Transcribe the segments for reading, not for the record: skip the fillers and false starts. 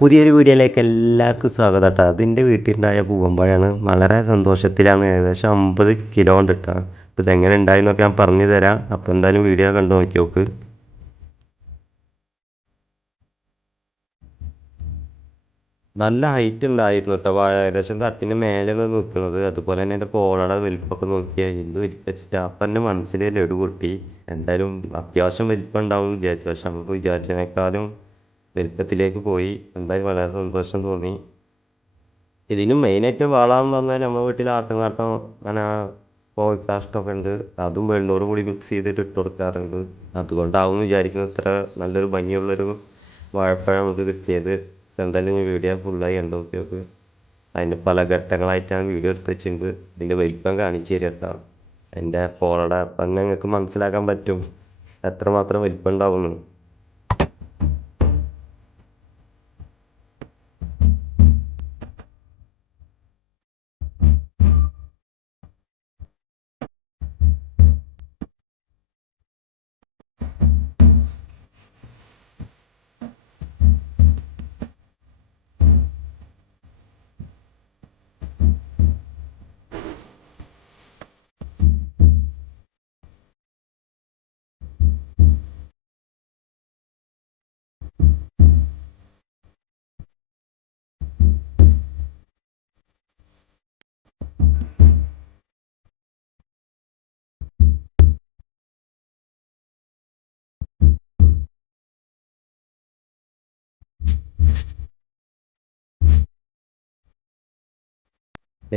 പുതിയൊരു വീഡിയോയിലേക്ക് എല്ലാവർക്കും സ്വാഗതം കേട്ടോ. അതിൻ്റെ വീട്ടിലുണ്ടായ പൂവമ്പഴമാണ്. വളരെ സന്തോഷത്തിലാണ്. ഏകദേശം 50 കിലോ ഉണ്ട് കേട്ടോ. അപ്പോൾ ഇതെങ്ങനെ ഉണ്ടായെന്നൊക്കെ ഞാൻ പറഞ്ഞു തരാം. അപ്പോൾ എന്തായാലും വീഡിയോ കണ്ടു നോക്കി നോക്ക്. നല്ല ഹൈറ്റ് ഉണ്ടായിരുന്നു കേട്ടോ. വാഴ ഏകദേശം തട്ടിന് മേലെയാണ് നിൽക്കുന്നത്. അതുപോലെ തന്നെ എൻ്റെ പോളയുടെ വലിപ്പമൊക്കെ നോക്കിയാൽ എന്ത് വലിപ്പിച്ചിട്ട് അപ്പം എൻ്റെ മനസ്സിൽ ലഡു പൊട്ടി. എന്തായാലും അത്യാവശ്യം വലിപ്പം ഉണ്ടാവും വിചാരിച്ചു. പക്ഷെ നമുക്ക് വിചാരിച്ചതിനേക്കാളും വലിപ്പത്തിലേക്ക് പോയി. എന്തായാലും വളരെ സന്തോഷം തോന്നി. ഇതിന് മെയിനായിട്ട് വളമെന്ന് പറഞ്ഞാൽ നമ്മുടെ വീട്ടിൽ ആട്ടുംകാട്ടം അങ്ങനെ കോഴിക്കാഷ്ടമൊക്കെ ഉണ്ട്. അതും വെള്ളോട് കൂടി മിക്സ് ചെയ്തിട്ട് ഇട്ട് കൊടുക്കാറുണ്ട്. അതുകൊണ്ടാവും വിചാരിക്കുന്നത് ഇത്ര നല്ലൊരു ഭംഗിയുള്ളൊരു വാഴപ്പഴം നമുക്ക് കിട്ടിയത്. എന്തായാലും ഈ വീഡിയോ ഫുള്ളായി കണ്ടു നോക്കിയൊക്കെ. അതിൻ്റെ പല ഘട്ടങ്ങളായിട്ടാണ് വീഡിയോ എടുത്ത് വെച്ചിട്ടുണ്ട്. ഇതിൻ്റെ വലിപ്പം കാണിച്ചു തരാം കേട്ടോ. എൻ്റെ പോളയുടെ അപ്പം നിങ്ങൾക്ക് മനസ്സിലാക്കാൻ പറ്റും എത്രമാത്രം വലിപ്പം ഉണ്ടാവുമെന്ന്.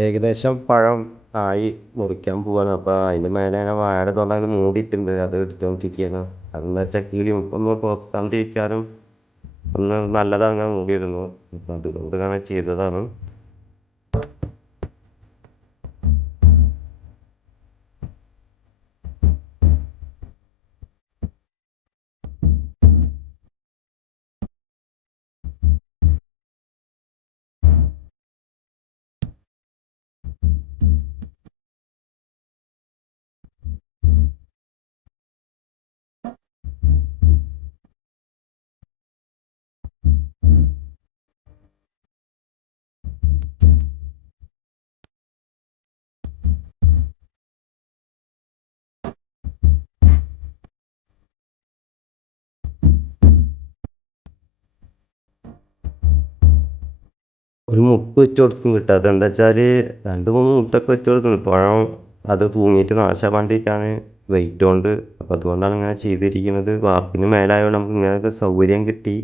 ഏകദേശം പഴം ആയി മുറിക്കാൻ പോവാണ്. അപ്പോൾ അതിൻ്റെ മേലെ ഞാൻ വാഴയുടെ തൊണ്ട മൂടിയിട്ടുണ്ട്. അത് എടുത്തുകൊണ്ടിരിക്കുകയാണ്. അതെന്ന് വെച്ചാൽ കിളി ഒന്ന് പുറത്താണ്ടിരിക്കാനും ഒന്ന് നല്ലതാണ് മൂടിയിരുന്നു. അപ്പം അതുകൊണ്ട് ഞാൻ ചെയ്തതാണ്. ഒരു മുട്ട് വെച്ച് കൊടുക്കും കിട്ടും. അതെന്താ വെച്ചാൽ 2-3 മുട്ടൊക്കെ വെച്ച് കൊടുക്കും. പഴം അത് തൂങ്ങിയിട്ട് നാശമാകാണ്ടിരിക്കാൻ വെയിറ്റ് കൊണ്ട്. അപ്പോൾ അതുകൊണ്ടാണ് ഇങ്ങനെ ചെയ്തിരിക്കുന്നത്. വാർപ്പിന് മേലായതുകൊണ്ട് നമുക്ക് ഇങ്ങനെയൊക്കെ സൗകര്യം കിട്ടി.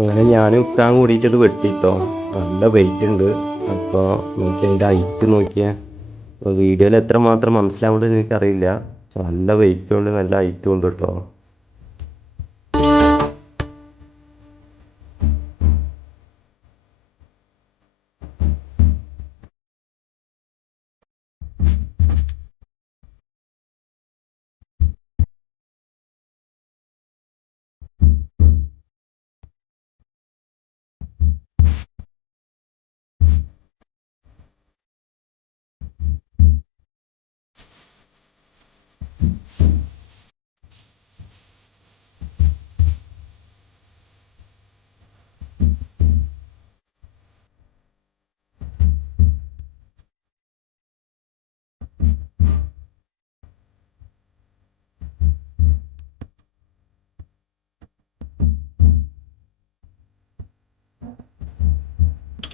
അങ്ങനെ ഞാൻ ഉത്താൻ കൂടിയിട്ട് ഇത് വെട്ടിട്ടോ. നല്ല വെയിറ്റ് ഉണ്ട്. അപ്പോൾ നോക്കി അതിൻ്റെ ഹൈറ്റ് നോക്കിയാൽ വീഡിയോയിൽ എത്രമാത്രം മനസ്സിലാവുന്നത് എനിക്കറിയില്ല. നല്ല വെയിറ്റും ഉണ്ട്, നല്ല ഹൈറ്റും ഉണ്ട് കേട്ടോ.